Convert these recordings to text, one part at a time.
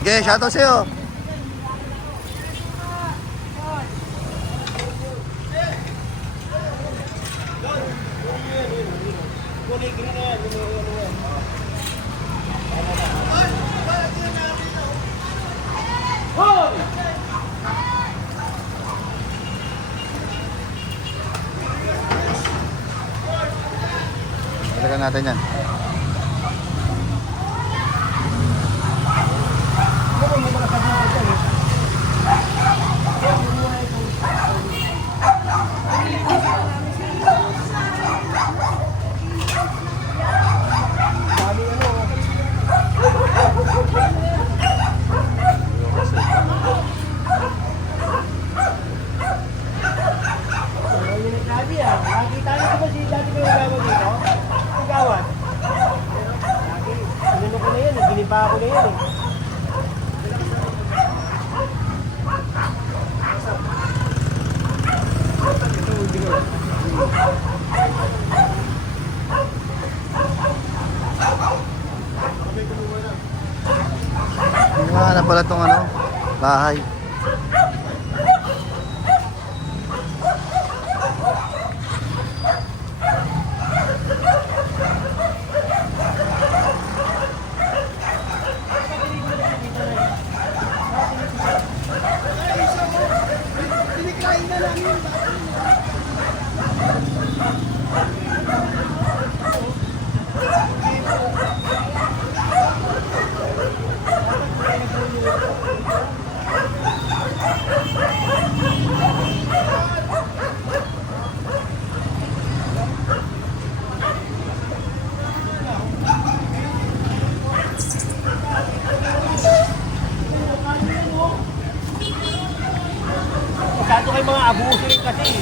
Okay, shoutout sa'yo. Talaga natin yan. Pa ako na yan eh. Hindi na pala itong ano, bahay. Masyado kayo mga abuso rin kasi.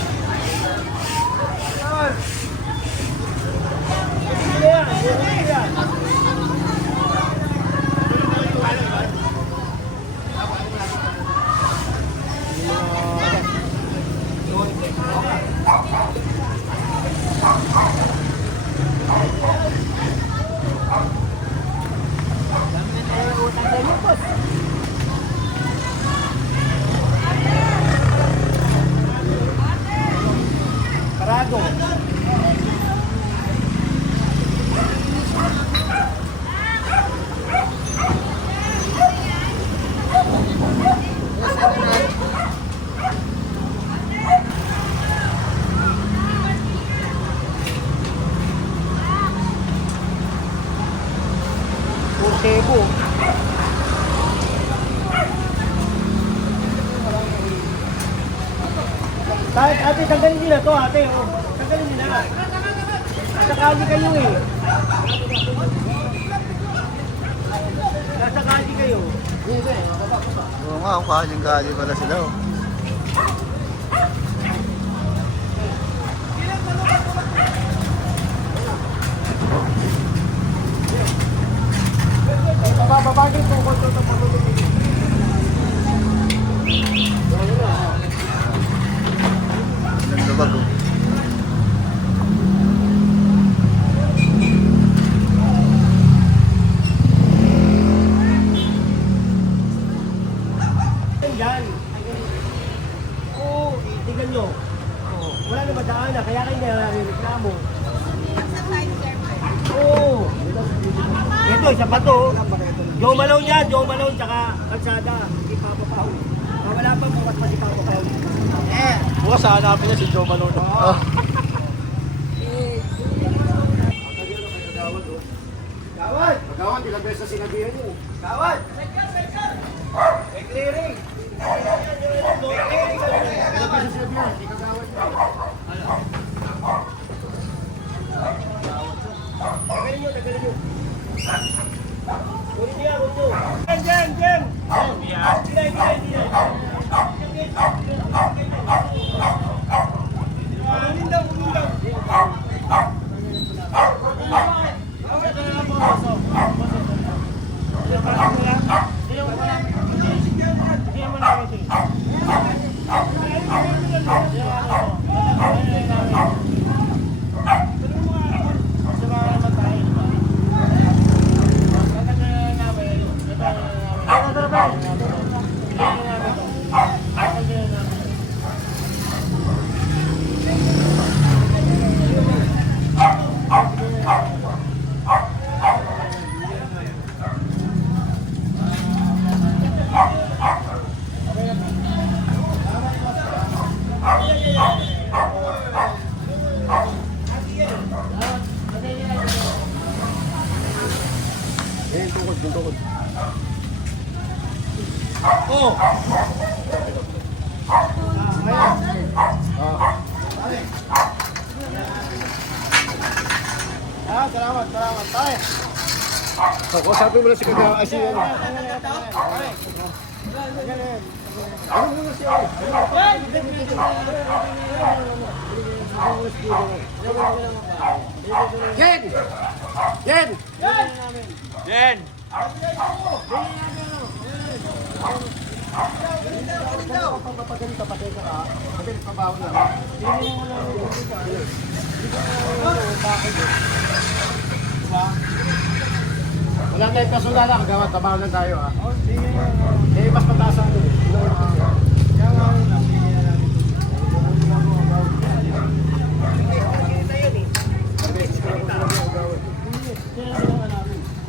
Parado. Tebo. Kahit ate, tanggalin nyo na to ate. Oh. Tanggalin nyo na. Nasakali kayo eh. Nasakali kayo. Oo nga, kaling-kali pala sila. Oh. Bababagay po ko ito sa Ganda bago. Yan. Oo, tingnan nyo. Wala na madaan na, kaya kayo nare-reklamo. Oo. Ito, isa pa to. Joe Malone yan, Joe Malone, tsaka Kalsada. Hindi papapaw. Wala pa bukas pa si papapaw. Bukas hanapin niya si Joe Malone. Oh. Gawad! Magawan, ilang beses na sinabihan niyo. Gawad! May clearing! Ilang beses sinabihan, hindi kagawan niyo. Tagalin nyo, tagalin nyo. Kunin niya, kunin nyo. Jem, Jem! Kunin daw, kunin daw. Oh. Salamat. Tay. Ako, sabi mo na si Kagawa. Ay, si ano. Ano muna siya? Yen! Yen! Yen! Papaganito, patay ka ka. Mabilis pabaho na. Wala tayong kasulala, Kagawa. Tabaho lang tayo ha. Eh, mas mataas ang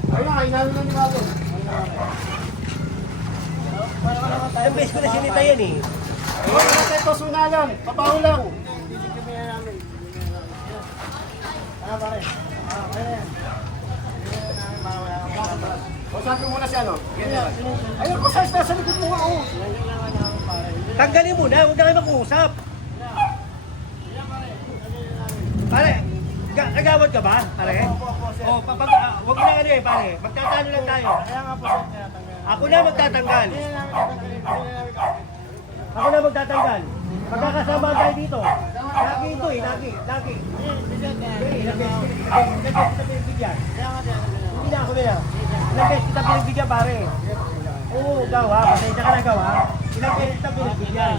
Ayun, inamin lang ni Bago. Ang best ko na sinita yan eh. Wala tayong kasulalan, pabaho lang. O sabi mo na siya, no? Ayun ko, sa likod mo nga, oh. Tanggalin mo na, huwag na kayo mag-uusap. Pare, kagawad ka ba? Pare? O, huwag na ano eh, pare. Magtatalo lang tayo. Ako na magtatanggal. Ako na magtatanggal. Magkakasama tayo dito. Lagi ito eh, lagi. Hindi na ako nila. Ilang beses kita pinagbigyan, pare. Oo, ikaw ha. Pasensya ka na ikaw ha. Ilang beses kita pinagbigyan.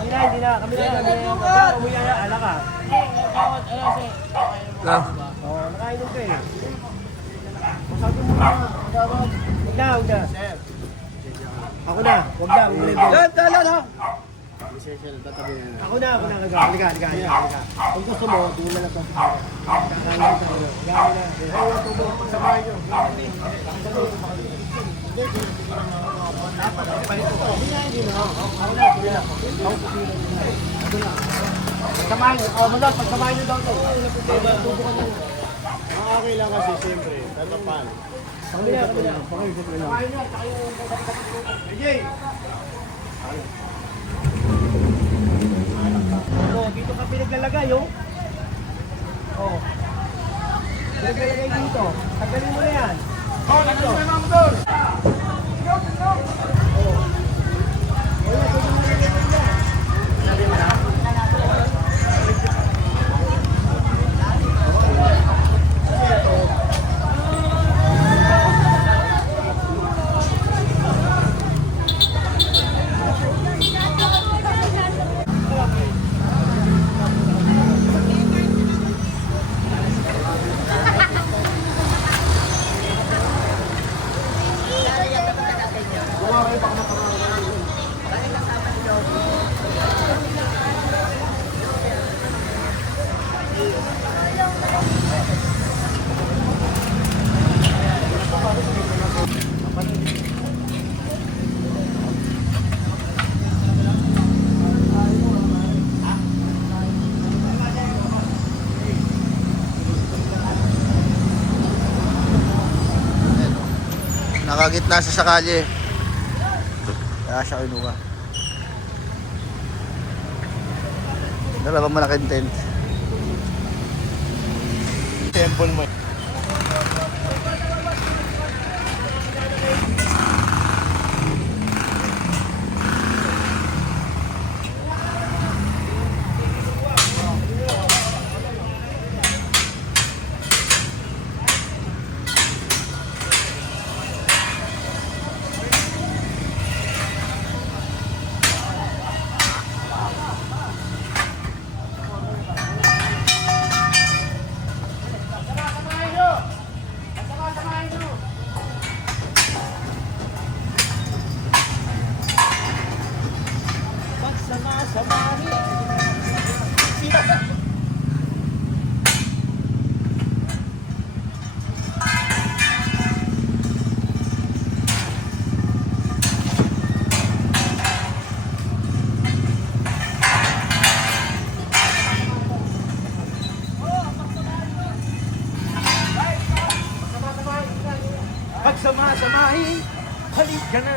Hindi na. Kami na. Umuya na, ala ka. Oo, nakainom ka eh. Sabi mo na, Huwag na. Ako na, huwag na. Dala na. Ako na kagawa. Halika. Kung gusto mo, tingin na lang sa kakain tayo. Gawin na. ayaw ito mo, pagsamahin nyo. Pagsamahin nyo, pagsamahin nyo daw ito. Okay lang kasi siyempre, tatapan. Kami na. Pagsamahin nyo, tsaka yung... Sige! Dito ka pinaglalagay, oh. Oh. Pinaglalagay dito. Tanggalin mo na yan. Oh, nagkaroon na naman doon! Nakagitna siya sa kalye. Kaya siya kinuha. Dalawang malaking tent. Temple mo. Pagsama-samahin, halika na.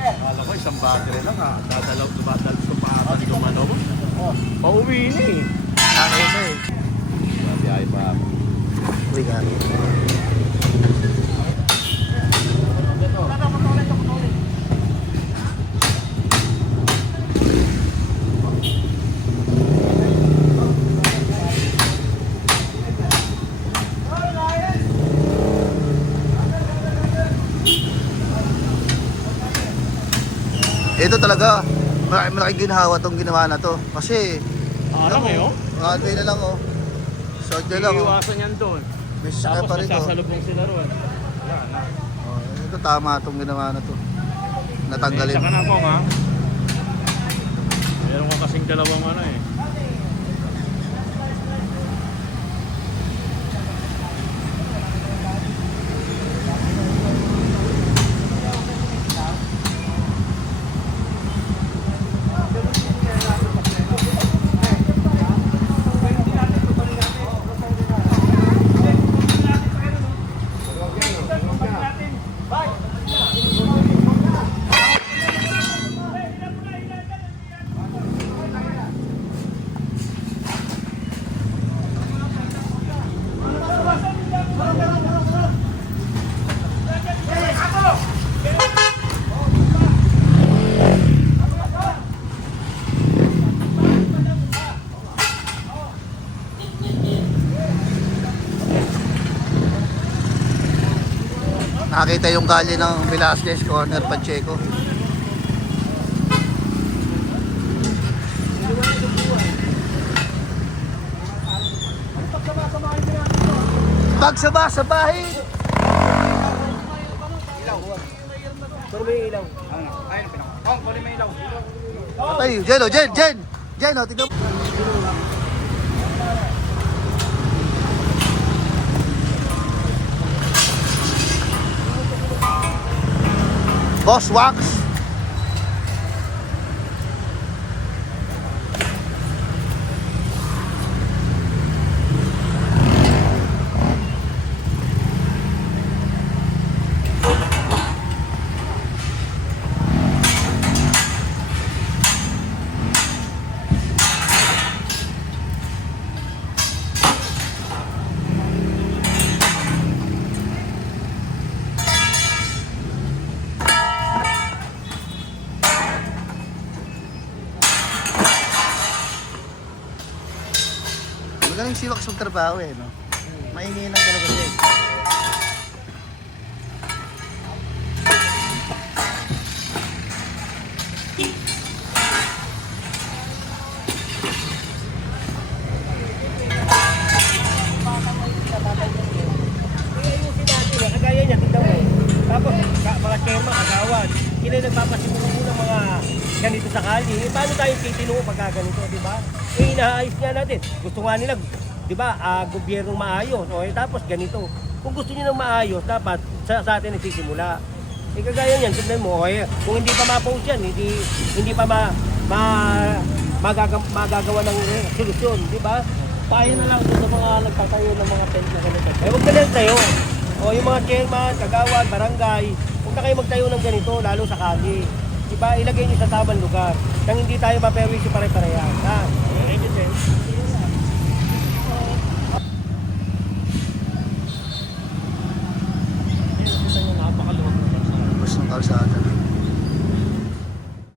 Kala ko isang battery lang ha. Dadalaw ko pa ata yung ano mo. Pauwi na eh. Nakita eh. Biyahe pa ako. Uy, gani. Ito talaga, malaki ginhawa tong ginawa na to. Kasi, Alam mo yun? Halfway na lang oh. Short na lang oh. Iiwasan yan doon. May sasakyan Tapos pa rito. masasalubong sila roon. Oh, ito tama tong ginawa na to. Natanggalin. Saka na po ha. Meron ko kasing dalawang ano eh. Nakakita yung kalye ng Velasquez, corner Pacheco. Pagsaba sa bahay. Pero may ilaw. Patay, Jen, oh, Jen, Jen. Jen, oh, tignan mo. Boss Wax. Magaling si Wax magtrabaho eh, no? Maingay lang talaga siya eh. Kagaya niya, tignan mo. Tapos, mga chairman, kagawad. Sila yung nagpapasimulo ng mga ganito sa kali. Eh, paano tayo titinungo pagka ganito, di ba? Eh, inaayos nga natin. Gusto nga nila, di ba, gobyernong maayos. O, eh, tapos ganito. Kung gusto niyo ng maayos, dapat sa atin nagsisimula. Eh, kagaya niyan, tignan mo, eh, kung hindi pa ma-post yan, hindi pa magagawa ng solusyon, di ba? Payo na lang sa mga nagtatayo ng mga tent na ganito. Eh, huwag na lang tayo. O yung mga chairman, kagawad, barangay, huwag na kayo magtayo ng ganito, lalo sa kali. Diba, ilagay niyo sa tamang lugar. Nang hindi tayo maperwisyo pare-parehas. Ha?